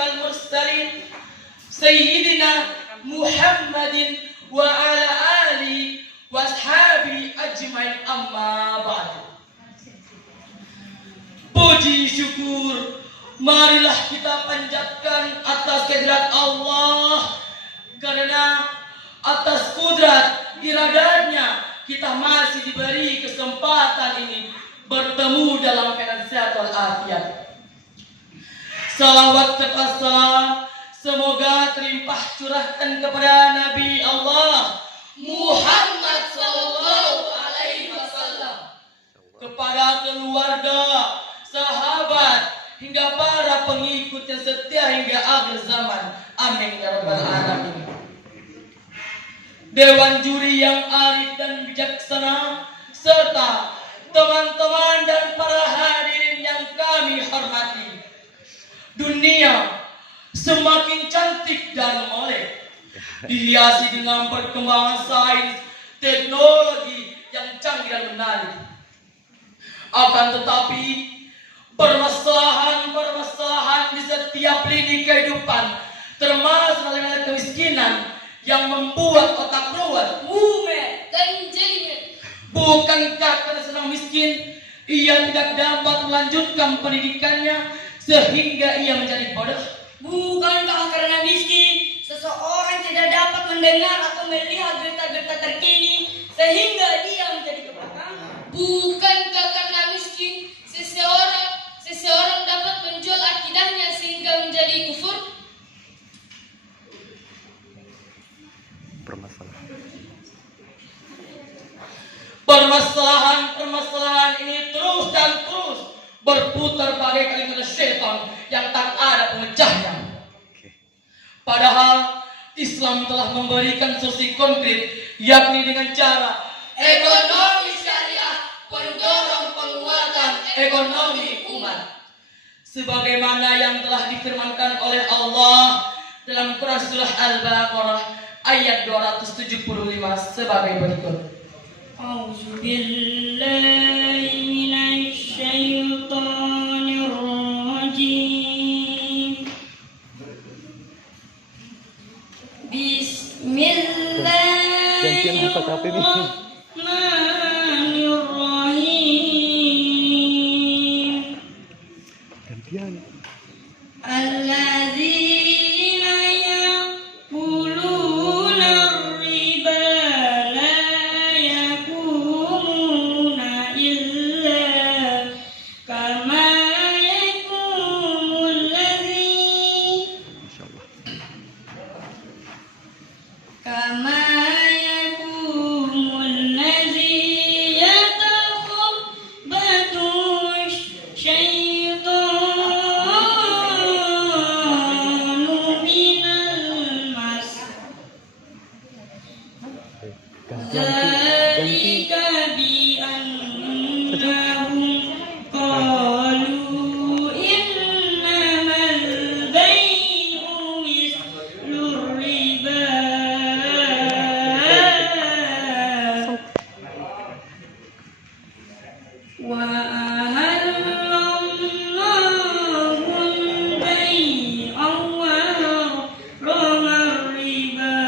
wal mursalin Sayyidina Muhammadin wa ala ali wa ashabi ajmain, amma ba'du. Puji syukur marilah kita panjatkan atas kehadirat Allah, karena atas kudrat iradatnya kita masih diberi kesempatan ini bertemu dalam keadaan sehat walafiat. Salawat serta salam semoga terlimpah curahkan kepada Nabi Allah Muhammad sallallahu alaihi wasallam, kepada keluarga, sahabat, hingga para pengikut yang setia hingga akhir zaman. Amin ya rabbal alamin. Dewan juri yang arif dan bijaksana, serta teman-teman dan para hadirin yang kami hormati. Dunia semakin cantik dan molek, dihiasi dengan perkembangan sains, teknologi yang canggih dan menarik. Akan tetapi permasalahan di setiap lini kehidupan, termasuk dalam kemiskinan yang membuat otak ruwet, mumet dan jelimet. Bukankah karena sedang miskin ia tidak dapat melanjutkan pendidikannya sehingga ia menjadi bodoh? Bukankah karena miskin seseorang tidak dapat mendengar atau melihat berita-berita terkini sehingga dia menjadi kebelakang? Bukankah karena miskin seseorang dapat menjual akidahnya sehingga menjadi kufur? Permasalahan ini terus dan terus berputar bagaikan kalimat syaitan yang tak ada pemecahnya. Padahal Islam telah memberikan solusi konkret, yakni dengan cara ekonomi syariah pendorong penguatan ekonomi umat, sebagaimana yang telah difirmankan oleh Allah dalam Quran surah Al-Baqarah ayat 275 sebagai berikut. A'udzu billahi minasy syaithanir rajim. Bismillahirrahmanirrahim. Alladzina yaquluna ar-riba la yakumuna illa kama yakumul ladzi yatakhabbathu syaitanu minal mas. Zalika bi annahum qalu innamal bay'u mislur riba wa ahallallahu al-bay'a wa harrama ar-riba.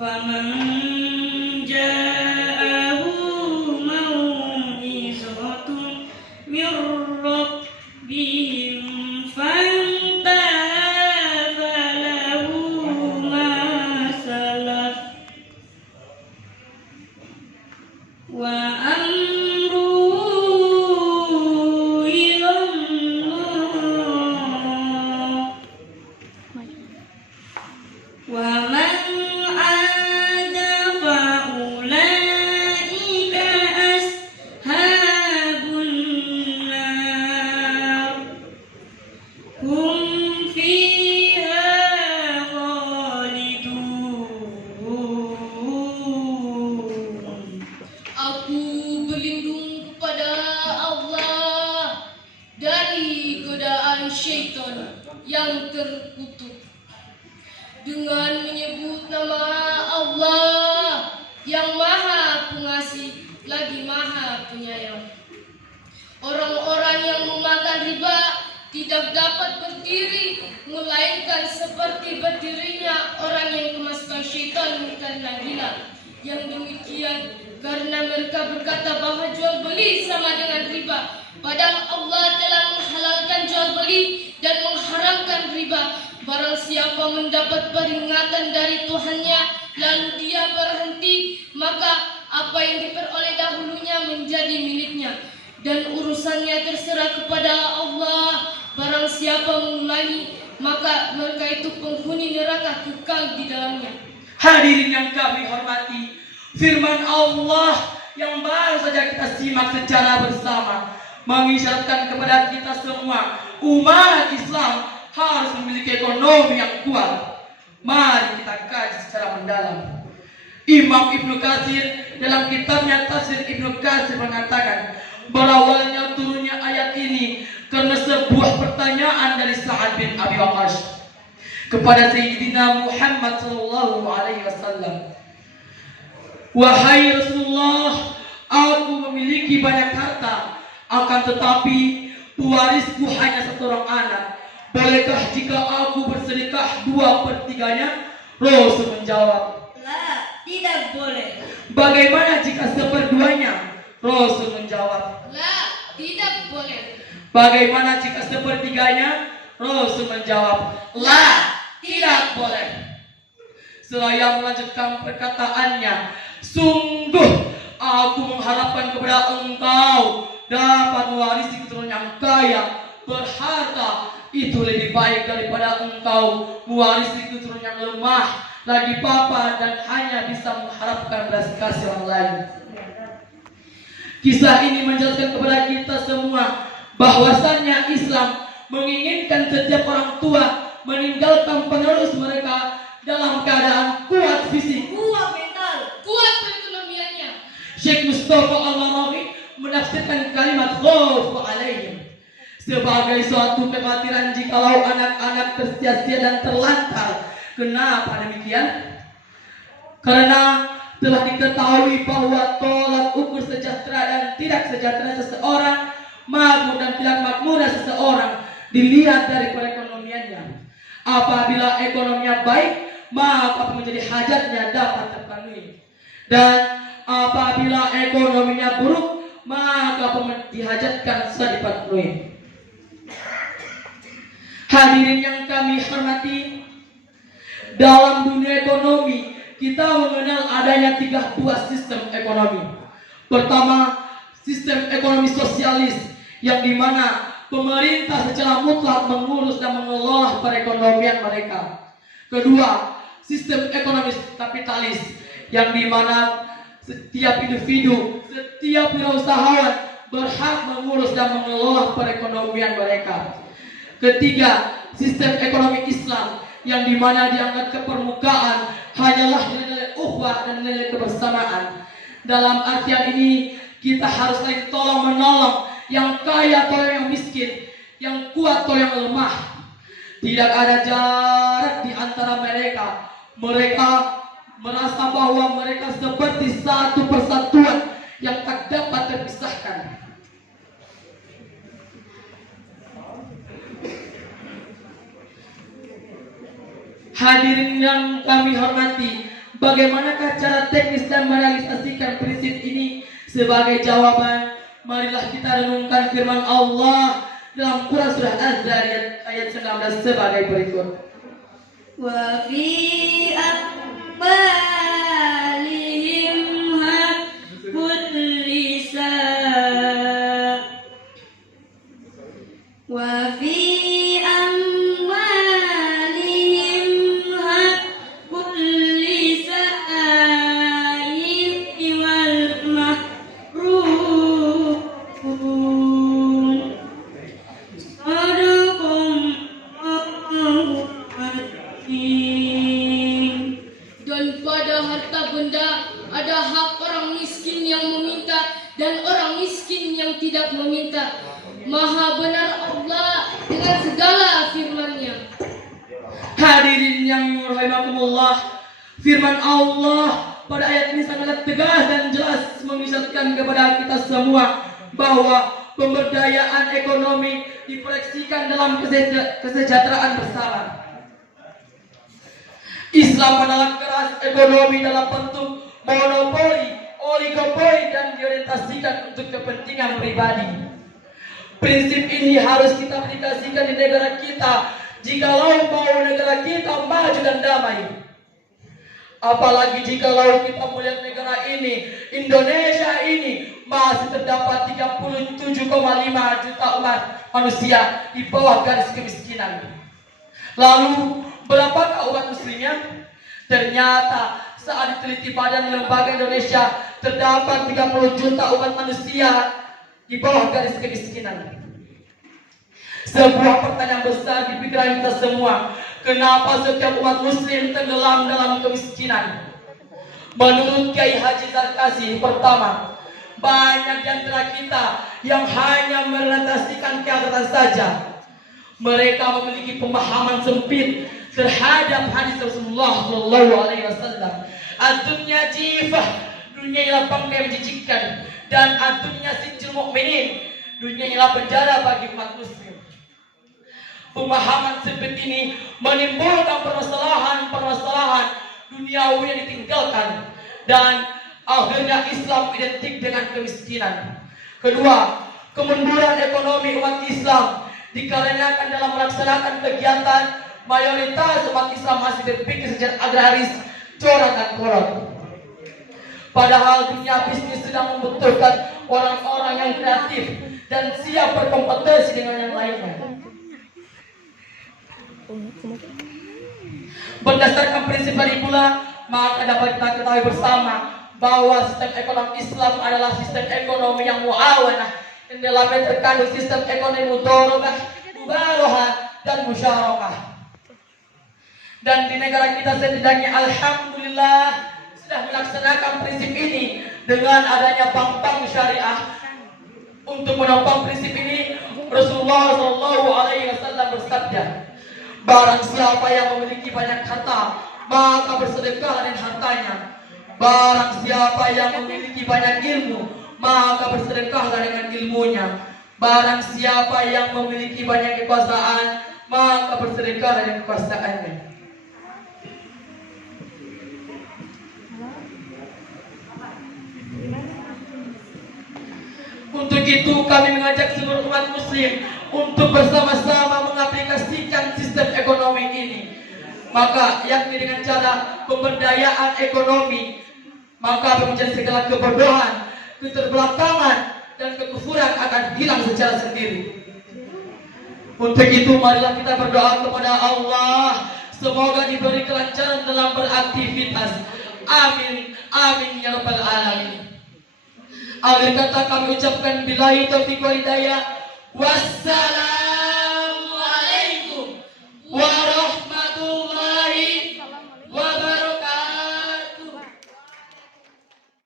Faman ja'ahu mau'izatun mir rabbihim fantaha falahu ma salaf wa amruhu ila Allah. Wa man 'ada fa ulaika ashabun nar hum fiha khalidun. Aku berlindung kepada Allah dari godaan syaitan yang terkutuk dengan menyebut nama Allah yang Maha Pengasih lagi Maha Penyayang. Orang-orang yang memakan riba tidak dapat berdiri, melainkan seperti berdirinya orang yang kemasukan syaitan karena gila. Yang demikian karena mereka berkata bahwa jual beli sama dengan riba, padahal Allah telah menghalalkan jual beli dan mengharamkan riba. Barang siapa mendapat peringatan dari Tuhannya lalu dia berhenti, maka apa yang diperoleh dahulunya menjadi miliknya dan urusannya terserah kepada Allah. Barang siapa mengulangi, maka mereka itu penghuni neraka kekal di dalamnya. Hadirin yang kami hormati, firman Allah yang baru saja kita simak secara bersama mengisyaratkan kepada kita semua umat Islam harus memiliki ekonomi yang kuat. Mari kita kaji secara mendalam. Imam Ibnu Katsir dalam kitabnya Tafsir Ibnu Katsir mengatakan berawalnya turunnya ayat ini karena sebuah pertanyaan dari Sa'ad bin Abi Waqqas kepada Sayyidina Muhammad sallallahu alaihi wasallam. Wahai Rasulullah, aku memiliki banyak harta, akan tetapi pewarisku hanya satu orang anak. Bolehkah jika aku bersedekah 2/3-nya? Rasul menjawab, La, tidak boleh. bagaimana jika 1/2-nya? Rasul menjawab, La, tidak boleh. bagaimana jika 1/3-nya? Rasul menjawab, la, tidak boleh. Seraya melanjutkan perkataannya, sungguh aku mengharapkan kepada engkau dapat mewarisi keturunan yang kaya berharta. Itu lebih baik daripada engkau mewarisi keturunan yang lemah lagi papa dan hanya bisa mengharapkan belas kasih orang lain. Kisah ini menjelaskan kepada kita semua bahwasannya Islam menginginkan setiap orang tua meninggalkan penerus mereka dalam keadaan kuat fisik, Kuat mental. Kuat perekonomiannya. Syekh Mustafa Al-Marawi menafsirkan kalimat khawfu alaihim sebagai suatu kekhawatiran jikalau anak-anak tersia-sia dan terlantar. Kenapa demikian? Karena telah diketahui bahwa tolak ukur sejahtera dan tidak sejahtera seseorang, makmur dan tidak makmurnya seseorang dilihat dari perekonomiannya. Apabila ekonominya baik, maka menjadi hajatnya dapat terpenuhi. Dan apabila ekonominya buruk, maka dihajatkan sudah dipenuhi. Hadirin yang kami hormati, dalam dunia ekonomi kita mengenal adanya 3 buah sistem ekonomi. Pertama, sistem ekonomi sosialis yang dimana pemerintah secara mutlak mengurus dan mengelola perekonomian mereka. Kedua, sistem ekonomi kapitalis yang dimana setiap individu, setiap wirausahawan berhak mengurus dan mengelola perekonomian mereka. Ketiga, sistem ekonomi Islam yang dimana diangkat ke permukaan hanyalah nilai-nilai ukhuwah dan nilai kebersamaan. Dalam artian ini kita harus saling tolong menolong, yang kaya tolong yang miskin, yang kuat tolong yang lemah. Tidak ada jarak di antara mereka. Mereka merasa bahwa mereka seperti satu persatuan yang tak dapat terpisahkan. Hadirin yang kami hormati, bagaimanakah cara teknis dan merealisasikan prinsip ini? Sebagai jawaban, marilah kita renungkan firman Allah dalam Quran surah Az-Zariyat ayat 19 sebagai berikut. Wa fi amwalihim haqqul lisan. Wa fi tidak meminta. Maha benar Allah dengan segala firman-Nya. Hadirin yang rahimakumullah, firman Allah pada ayat ini sangat tegas dan jelas mengisyaratkan kepada kita semua bahwa pemberdayaan ekonomi diproyeksikan dalam kesejahteraan bersama. Islam menolak keras ekonomi dalam bentuk monopoli, oligopoli dan diorientasikan untuk kepentingan pribadi. Prinsip ini harus kita aplikasikan di negara kita jikalau mau negara kita maju dan damai. Apalagi jikalau kita melihat negara ini, Indonesia ini masih terdapat 37,5 juta umat manusia di bawah garis kemiskinan. Lalu berapakah umat muslimnya? Ternyata saat diteliti Badan Lembaga Indonesia terdapat 30 juta umat manusia di bawah garis kemiskinan. Sebuah pertanyaan besar di pikiran kita semua, kenapa setiap umat muslim tenggelam dalam kemiskinan? Menurut Kiai Haji Zarkasi, pertama, banyak di antara kita yang hanya merealisasikan keadaan saja. Mereka memiliki pemahaman sempit terhadap hadis Rasulullah SAW. Ad-dunya jifah, dunia ialah bangkai menjijikkan, dan ad-dunya sijil mukminin, dunia ialah penjara bagi umat muslim. Pemahaman seperti ini menimbulkan permasalahan duniawi yang ditinggalkan, dan akhirnya Islam identik dengan kemiskinan. Kedua, kemunduran ekonomi umat Islam dikarenakan dalam melaksanakan kegiatan mayoritas umat Islam masih berpikir secara agraris, corak dan kolot. Padahal dunia bisnis sedang membutuhkan orang-orang yang kreatif dan siap berkompetisi dengan yang lainnya. Berdasarkan prinsip tadi pula, maka dapat kita ketahui bersama bahwa sistem ekonomi Islam adalah sistem ekonomi yang muawanah, yang dalamnya terkandung sistem ekonomi mudharabah, mubarohah, dan musyarakah. Dan di negara kita setidaknya alhamdulillah sudah melaksanakan prinsip ini dengan adanya bank-bank syariah. Untuk menopang prinsip ini, Rasulullah SAW bersabda, barang siapa yang memiliki banyak harta, maka bersedekah dengan hartanya. Barang siapa yang memiliki banyak ilmu, maka bersedekahlah dengan ilmunya. Barang siapa yang memiliki banyak kekuasaan, maka bersedekahlah dengan kekuasaannya. Untuk itu kami mengajak seluruh umat muslim untuk bersama-sama mengaplikasikan sistem ekonomi ini. Maka yakni dengan cara pemberdayaan ekonomi, maka menjadi segala kebodohan, keterbelakangan, dan kekufuran akan hilang secara sendiri. Untuk itu marilah kita berdoa kepada Allah, semoga diberi kelancaran dalam beraktivitas. Amin, amin ya rabbal alamin. Akhir kata kami ucapkan billahi taufiq wal hidayah. Wassalam.